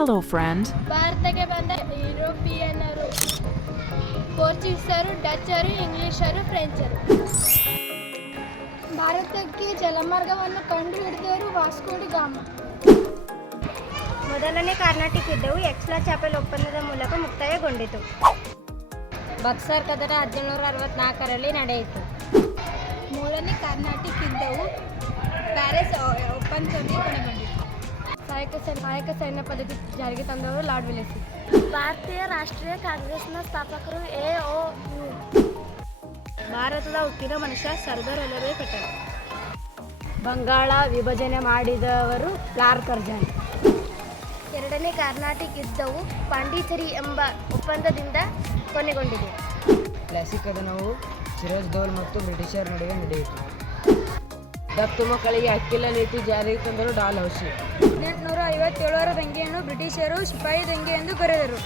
hello, friend. ಭಾರತಕ್ಕೆ ಬಂದ ಯುರೋಪಿಯನ್ನರು, ಪೋರ್ಚುಗೀಸರು, ಡಚ್ಚರು, ಇಂಗ್ಲಿಷರು, ಫ್ರೆಂಚರು. ಭಾರತಕ್ಕೆ ಜಲಮಾರ್ಗವನ್ನು ಕಂಡುಹಿಡಿದವರು ವಾಸ್ಕೋ ಡಿ ಗಾಮ. ಮೊದಲನೇ ಕಾರ್ನಾಟಿಕ್ ಯುದ್ಧವು ಎಕ್ಸ್ಲಾ ಚಾಪೆಲ್ ಒಪ್ಪಂದದ ಮೂಲಕ ಮುಕ್ತಾಯಗೊಂಡಿತು. ಬಕ್ಸರ್ ಕದನ 1764ರಲ್ಲಿ ನಡೆಯಿತು. ಮೂರನೇ ಕಾರ್ನಾಟಿಕ್ ಯುದ್ಧವು ಪ್ಯಾರಿಸ್ ಒಪ್ಪಂದದಲ್ಲಿ ಕೊನೆಗೊಂಡಿತು. ಸಹಾಯಕ ಸೈನ್ಯ ಪದ್ಧತಿ ಜಾರಿಗೆ ತಂದವರು ಲಾರ್ಡ್ ವಿಲಿಯಮ್ಸ್. ಭಾರತೀಯ ರಾಷ್ಟ್ರೀಯ ಕಾಂಗ್ರೆಸ್ನ ಸ್ಥಾಪಕರು AOU. ಭಾರತದ ಉಕ್ಕಿನ ಮನುಷ್ಯ ಸರ್ದಾರ್ ವಲ್ಲಭಾಯ್ ಪಟೇಲ್. ಬಂಗಾಳ ವಿಭಜನೆ ಮಾಡಿದವರು ಲಾರ್ಡ್ ಕರ್ಜನ್. ಎರಡನೇ ಕಾರ್ನಾಟಿಕ್ ಯುದ್ಧವು ಪಾಂಡಿಚೇರಿ ಎಂಬ ಒಪ್ಪಂದದಿಂದ ಕೊನೆಗೊಂಡಿದೆ. ಪ್ಲಾಸಿ ಕದನವು ಸಿರಾಜ್ ದೌಲ್ ಮತ್ತು ಬ್ರಿಟಿಷರ ನಡುವೆ ನಡೆಯಿತು. ದತ್ತು ಮಕ್ಕಳಿಗೆ ಹಕ್ಕಿಲ್ಲ ನೀತಿ ಜಾರಿಗೆ ತಂದರು ಡಾಲ್ ಹೌಸಿ. 1857ರ ದಂಗೆಯನ್ನು ಬ್ರಿಟಿಷರು ಸಿಪಾಯಿ ದಂಗೆ ಎಂದು ಕರೆದರು.